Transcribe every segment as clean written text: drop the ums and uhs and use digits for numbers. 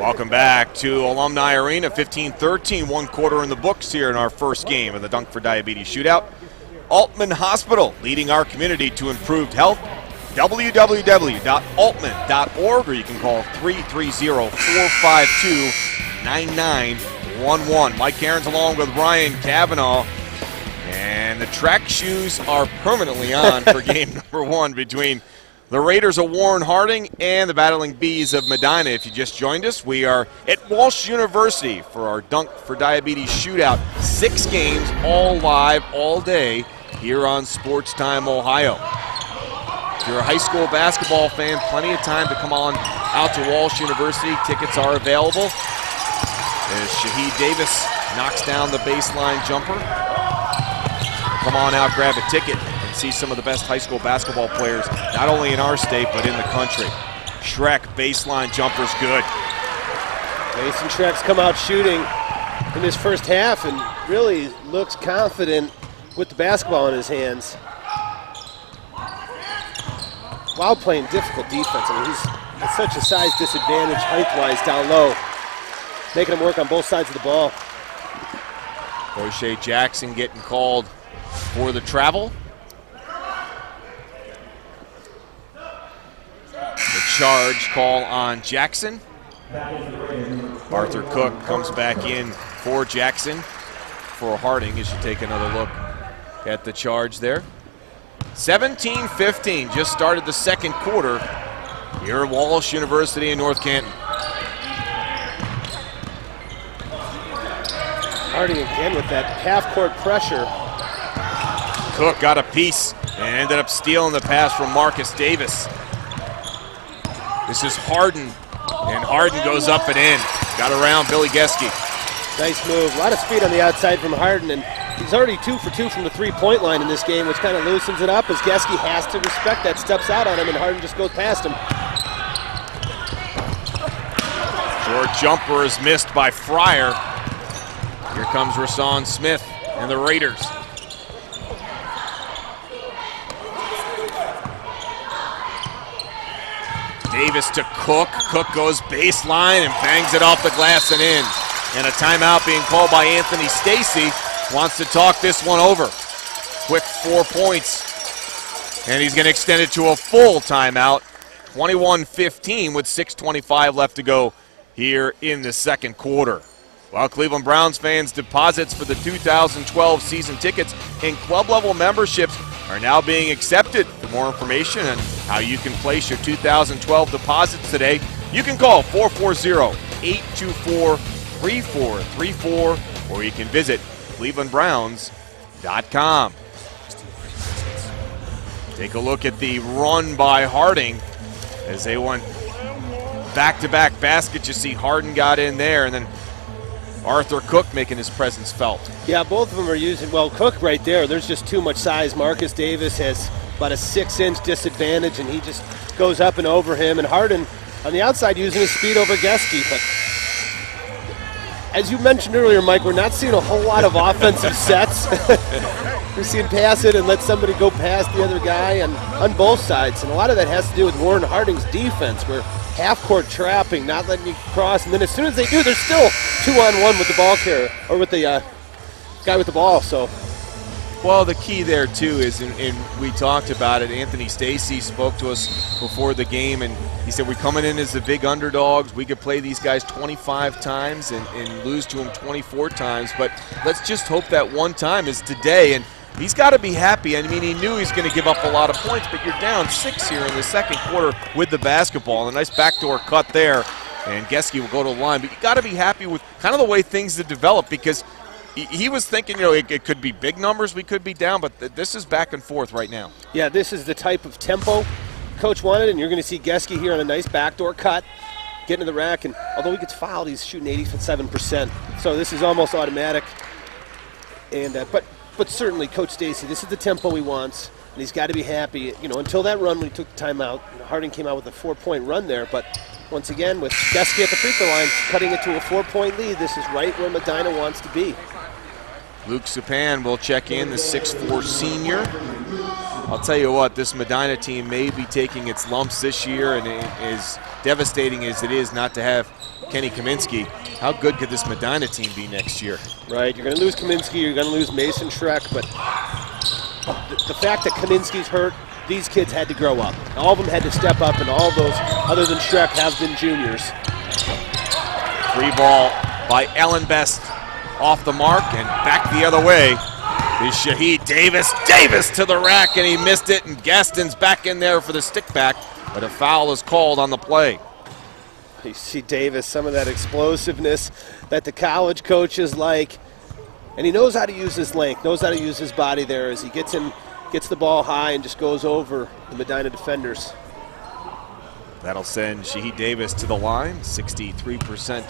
Welcome back to Alumni Arena, 15-13, one quarter in the books here in our first game of the Dunk for Diabetes Shootout. Altman Hospital, leading our community to improved health. www.altman.org, or you can call 330-452-9911. Mike Cairns along with Ryan Cavanaugh. And the track shoes are permanently on for game number one between the Raiders of Warren Harding and the Battling Bees of Medina. If you just joined us, we are at Walsh University for our Dunk for Diabetes Shootout. 6 games, all live, all day, here on Sports Time Ohio. If you're a high school basketball fan, plenty of time to come on out to Walsh University. Tickets are available as Shaheed Davis knocks down the baseline jumper. Come on out, grab a ticket, and see some of the best high school basketball players, not only in our state, but in the country. Schreck, baseline jumper's good. Mason Schreck's come out shooting in his first half and really looks confident with the basketball in his hands, while playing difficult defense. I mean, he's at such a size disadvantage height-wise down low, making him work on both sides of the ball. O'Shea Jackson getting called for the travel. The charge call on Jackson. Arthur Cook comes back in for Jackson for Harding as you take another look at the charge there. 17-15, just started the second quarter here at Walsh University in North Canton. Harding again with that half-court pressure. Cook got a piece and ended up stealing the pass from Marcus Davis. This is Harden, and Harden goes up and in. Got around Billy Geske. Nice move. A lot of speed on the outside from Harden, and he's already 2 for 2 from the three-point line in this game, which kind of loosens it up as Geske has to respect that, steps out on him, and Harden just goes past him. Short jumper is missed by Fryer. Here comes Rasan Smith and the Raiders. Davis to Cook. Cook goes baseline and bangs it off the glass and in. And a timeout being called by Anthony Stacy. Wants to talk this one over. Quick 4 points. And he's going to extend it to a full timeout. 21-15 with 6:25 left to go here in the second quarter. While Cleveland Browns fans' deposits for the 2012 season tickets and club-level memberships are now being accepted. For more information on how you can place your 2012 deposits today, you can call 440-824-3434, or you can visit clevelandbrowns.com. Take a look at the run by Harding as they went back-to-back baskets. You see Harden got in there, and then Arthur Cook making his presence felt. Yeah, both of them are using, well, Cook right there, there's just too much size. Marcus Davis has about a 6-inch disadvantage, and he just goes up and over him. And Harden on the outside using his speed over Geske. But as you mentioned earlier, Mike, we're not seeing a whole lot of offensive sets. We're seeing pass it and let somebody go past the other guy, and on both sides. And a lot of that has to do with Warren Harding's defense, where half-court trapping, not letting you cross, and then as soon as they do, they're still 2-on-1 with the ball carrier, or with the guy with the ball. So, well, the key there too is, and we talked about it, Anthony Stacy spoke to us before the game, and he said, we're coming in as the big underdogs. We could play these guys 25 times and lose to them 24 times, but let's just hope that one time is today. And he's got to be happy. I mean, he knew he's going to give up a lot of points, but you're down 6 here in the second quarter with the basketball. And a nice backdoor cut there, and Geske will go to the line. But you got to be happy with kind of the way things have developed, because he was thinking, you know, it could be big numbers, we could be down, but this is back and forth right now. Yeah, this is the type of tempo Coach wanted, and you're going to see Geske here on a nice backdoor cut, getting to the rack. And although he gets fouled, he's shooting 87%. So this is almost automatic. And But certainly, Coach Stacy, this is the tempo he wants, and he's got to be happy. You know, until that run when he took the timeout, Harding came out with a 4-point run there. But once again, with Geske at the free throw line, cutting it to a 4-point lead, this is right where Medina wants to be. Luke Supan will check in, the 6'4 senior. I'll tell you what, this Medina team may be taking its lumps this year, and as devastating as it is not to have Kenny Kaminsky, how good could this Medina team be next year? Right, you're going to lose Kaminsky, you're going to lose Mason Schreck, but the fact that Kaminsky's hurt, these kids had to grow up. All of them had to step up, and all of those, other than Schreck, have been juniors. Free ball by Ellenbest off the mark, and back the other way is Shaheed Davis. Davis to the rack, and he missed it, and Gaston's back in there for the stick back, but a foul is called on the play. You see Davis, some of that explosiveness that the college coaches like, and he knows how to use his length, knows how to use his body there as he gets the ball high and just goes over the Medina defenders. That'll send Shaheed Davis to the line, 63%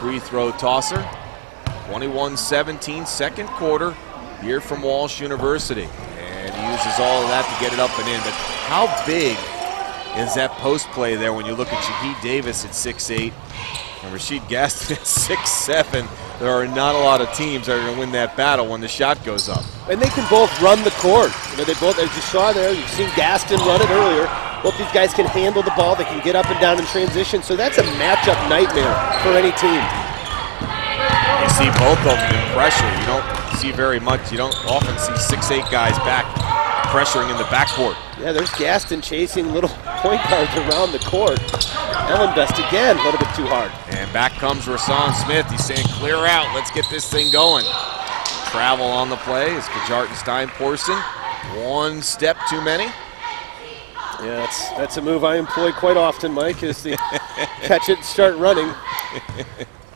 free throw tosser. 21-17, second quarter here from Walsh University. And he uses all of that to get it up and in. But how big is that post play there when you look at Shaheed Davis at 6'8" and Rasheed Gaston at 6'7"? There are not a lot of teams that are going to win that battle when the shot goes up. And they can both run the court. You know, they both, as you saw there, you've seen Gaston run it earlier. Both these guys can handle the ball. They can get up and down in transition. So that's a matchup nightmare for any team. You see both of them in pressure. You don't see very much. You don't often see 6'8" guys back pressuring in the backcourt. Yeah, there's Gaston chasing little point guards around the court. Ellenbest again, a little bit too hard. And back comes Rasan Smith. He's saying, clear out. Let's get this thing going. Travel on the play is Kajartan Stein-Porson. One step too many. Yeah, that's a move I employ quite often, Mike, is the catch it and start running.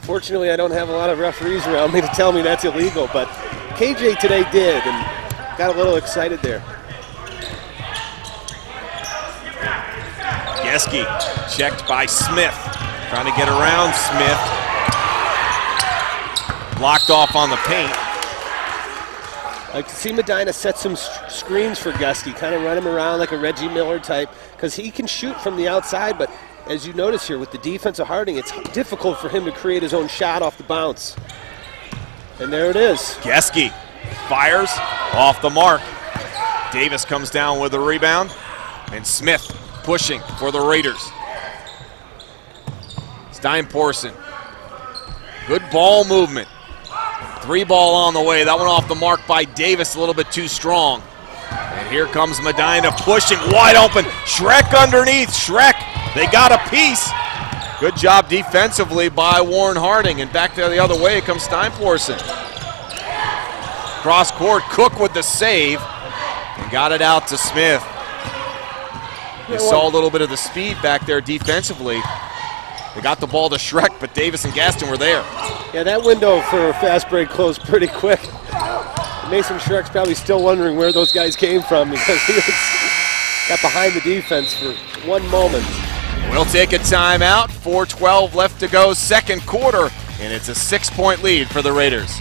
Fortunately, I don't have a lot of referees around me to tell me that's illegal, but KJ today did and got a little excited there. Geske checked by Smith. Trying to get around Smith. Blocked off on the paint. I like to see Medina set some screens for Geske, kind of run him around like a Reggie Miller type, because he can shoot from the outside, but as you notice here with the defense of Harding, it's difficult for him to create his own shot off the bounce. And there it is. Geske fires off the mark. Davis comes down with a rebound, and Smith pushing for the Raiders. Stein-Porson. Good ball movement. Three ball on the way. That one off the mark by Davis, a little bit too strong. And here comes Medina pushing wide open. Schreck underneath. Schreck, they got a piece. Good job defensively by Warren Harding. And back there the other way comes Stein-Porson. Cross court, Cook with the save. And got it out to Smith. You saw a little bit of the speed back there defensively. They got the ball to Schreck, but Davis and Gaston were there. Yeah, that window for a fast break closed pretty quick. Mason Schreck's probably still wondering where those guys came from because he got behind the defense for one moment. We'll take a timeout. 4:12 left to go, second quarter, and it's a 6-point lead for the Raiders.